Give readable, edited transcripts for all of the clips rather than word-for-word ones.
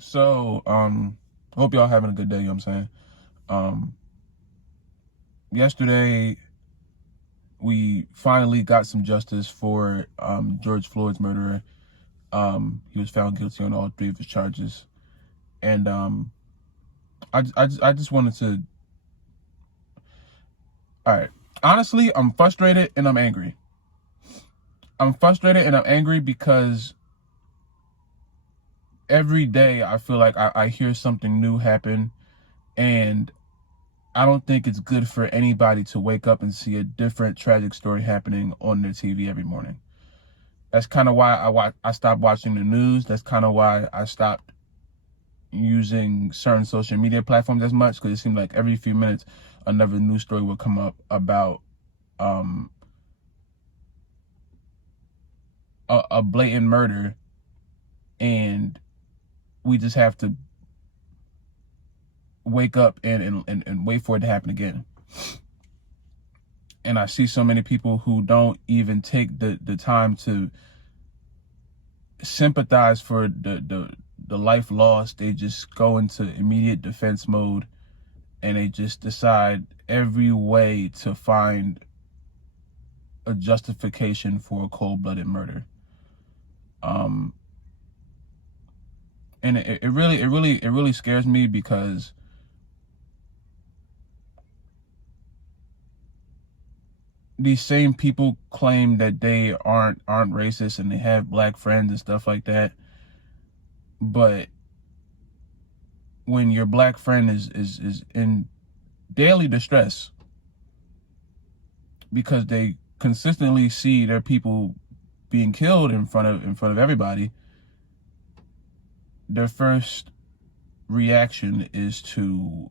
So, hope y'all having a good day, you know what I'm saying? Yesterday, we finally got some justice for George Floyd's murderer. He was found guilty on all three of his charges. And I just wanted to, all right. Honestly, I'm frustrated and I'm angry. I'm frustrated and I'm angry because every day I feel like I hear something new happen, and I don't think it's good for anybody to wake up and see a different tragic story happening on their TV every morning. That's kind of why I stopped watching the news. That's kind of why I stopped using certain social media platforms as much, because it seemed like every few minutes another news story would come up about a blatant murder, and we just have to wake up and wait for it to happen again. And I see so many people who don't even take the time to sympathize for the life lost. They just go into immediate defense mode, and they just decide every way to find a justification for a cold-blooded murder. And it really scares me, because these same people claim that they aren't racist and they have black friends and stuff like that. But when your black friend is in daily distress because they consistently see their people being killed in front of everybody, their first reaction is to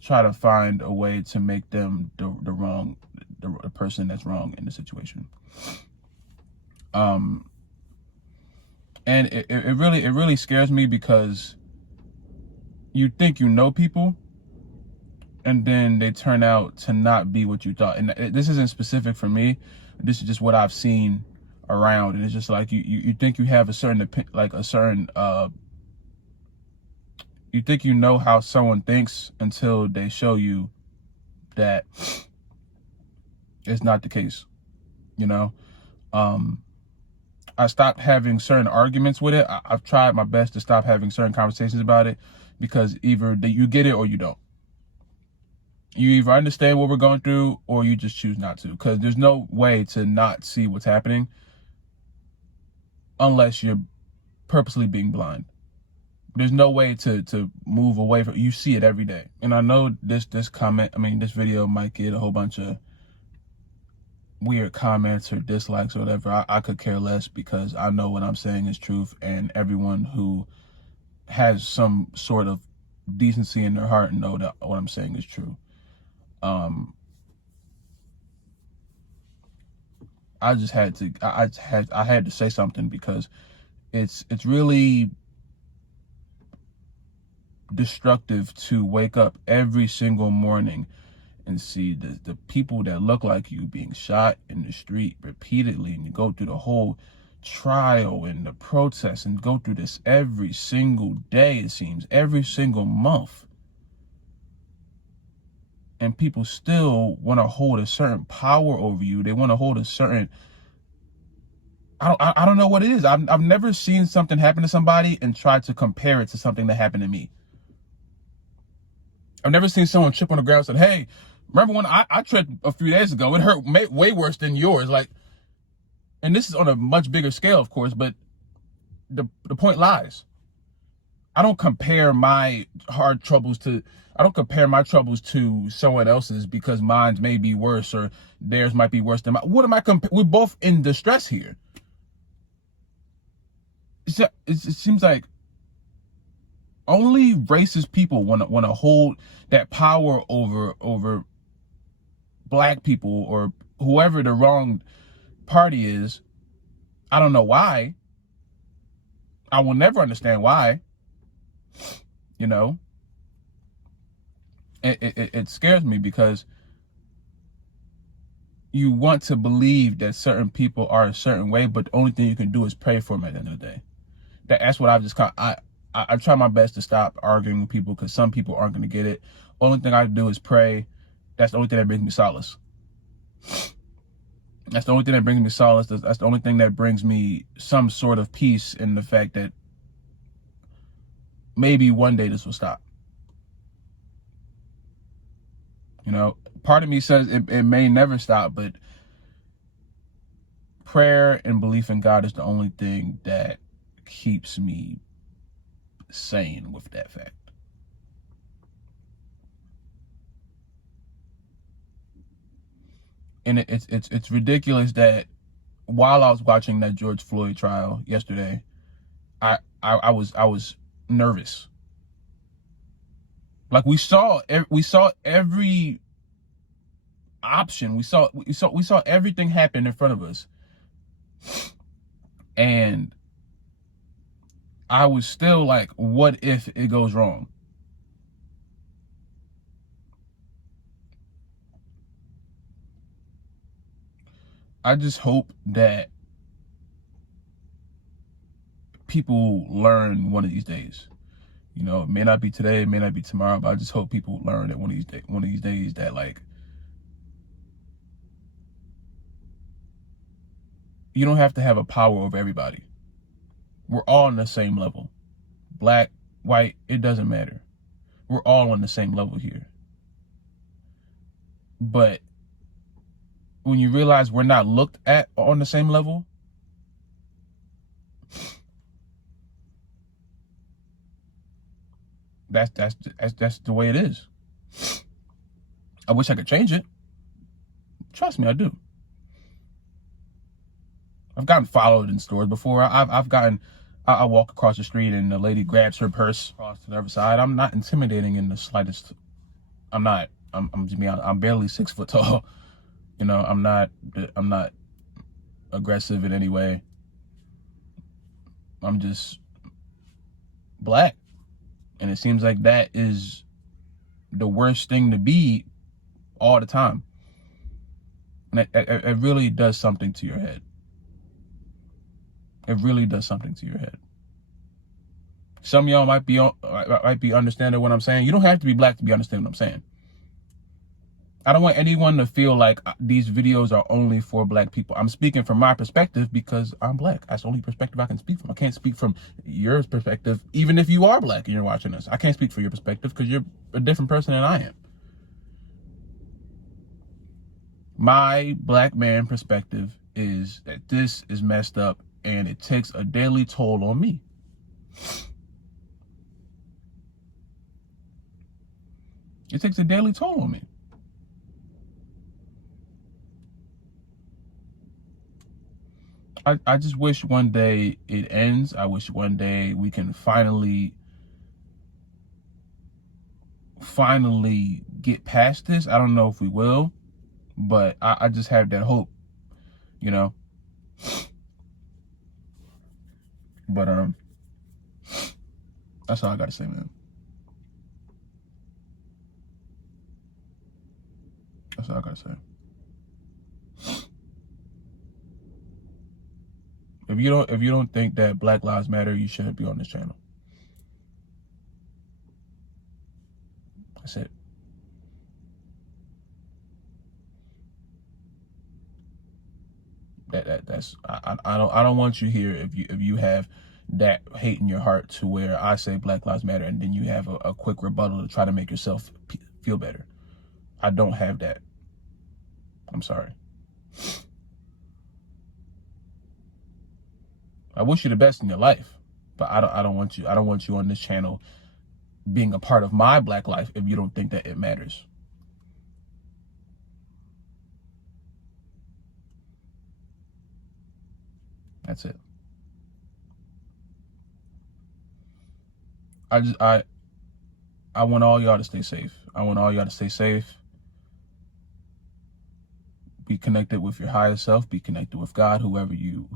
try to find a way to make them the person that's wrong in the situation. And it really scares me, because you think you know people, and then they turn out to not be what you thought. And this isn't specific for me. This is just what I've seen around. And it's just like you think you have a certain you think you know how someone thinks until they show you that it's not the case, you know? I stopped having certain arguments with it. I've tried my best to stop having certain conversations about it, because either you get it or you don't. You either understand what we're going through or you just choose not to, because there's no way to not see what's happening unless you're purposely being blind. There's no way to move away from it. You see it every day. And I know this video might get a whole bunch of weird comments or dislikes or whatever. I could care less, because I know what I'm saying is truth, and everyone who has some sort of decency in their heart know that what I'm saying is true. I just had to I had to say something, because it's really destructive to wake up every single morning and see the people that look like you being shot in the street repeatedly, and you go through the whole trial and the protests and go through this every single day, it seems, every single month. And people still want to hold a certain power over you. They want to hold a certain, I don't know what it is. I've never seen something happen to somebody and tried to compare it to something that happened to me. I've never seen someone trip on the ground and said, hey, remember when I tripped a few days ago? It hurt way worse than yours. Like, and this is on a much bigger scale, of course, but the point lies. I don't compare my troubles to someone else's, because mine may be worse or theirs might be worse than mine. What am I we're both in distress here. It seems like only racist people want to hold that power over black people or whoever the wrong party is. I don't know why. I will never understand why. You know, it scares me, because you want to believe that certain people are a certain way, but the only thing you can do is pray for them at the end of the day. That's what I've just caught. I try my best to stop arguing with people because some people aren't going to get it. Only thing I do is pray. That's the only thing that brings me solace. That's the only thing that brings me solace. That's the only thing that brings me some sort of peace in the fact that maybe one day this will stop. You know, part of me says it may never stop, but prayer and belief in God is the only thing that keeps me sane with that fact. And it's ridiculous that while I was watching that George Floyd trial yesterday, I was nervous. Like we saw every option. We saw everything happen in front of us. And I was still like, what if it goes wrong? I just hope that people learn one of these days. You know, it may not be today, it may not be tomorrow, but I just hope people learn that one of these days that, like, you don't have to have a power over everybody. We're all on the same level. Black, white, it doesn't matter. We're all on the same level here. But when you realize we're not looked at on the same level, that's the way it is. I wish I could change it. Trust me, I do. I've gotten followed in stores before. I walk across the street and the lady grabs her purse across to the other side. I'm not intimidating in the slightest. I'm not. I'm barely 6 foot tall. You know, I'm not aggressive in any way. I'm just black. And it seems like that is the worst thing to be all the time. And it really does something to your head. It really does something to your head. Some of y'all might be understanding what I'm saying. You don't have to be black to be understanding what I'm saying. I don't want anyone to feel like these videos are only for black people. I'm speaking from my perspective because I'm black. That's the only perspective I can speak from. I can't speak from your perspective, even if you are black and you're watching this. I can't speak for your perspective because you're a different person than I am. My black man perspective is that this is messed up and it takes a daily toll on me. It takes a daily toll on me. I just wish one day it ends. I wish one day we can finally get past this. I don't know if we will, but I just have that hope, you know. But that's all I gotta say, man. That's all I gotta say. If you don't think that Black Lives Matter, you shouldn't be on this channel. That's it. That's I don't want you here if you have that hate in your heart to where I say Black Lives Matter and then you have a quick rebuttal to try to make yourself feel better. I don't have that. I'm sorry. I wish you the best in your life, but I don't want you on this channel being a part of my black life if you don't think that it matters. That's it. I want all y'all to stay safe. I want all y'all to stay safe. Be connected with your higher self. Be connected with God, whoever you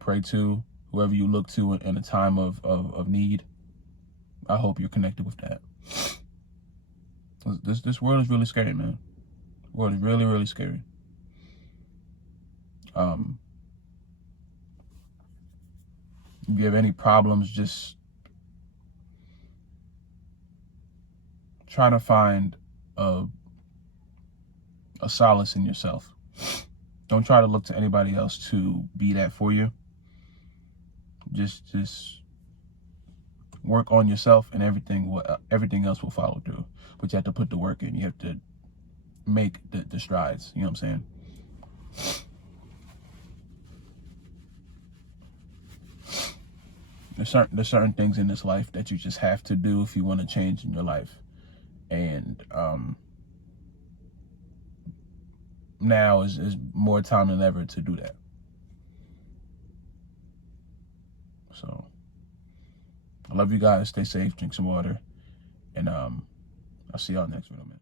pray to, whoever you look to in a time of need. I hope you're connected with that. This world is really scary, man. The world is really, really scary. If you have any problems, just try to find a solace in yourself. Don't try to look to anybody else to be that for you. Just work on yourself, and everything else will follow through. But you have to put the work in. You have to make the strides. You know what I'm saying? There's certain things in this life that you just have to do if you want to change in your life. And now is more time than ever to do that. So I love you guys. Stay safe, drink some water, and I'll see y'all next video, man.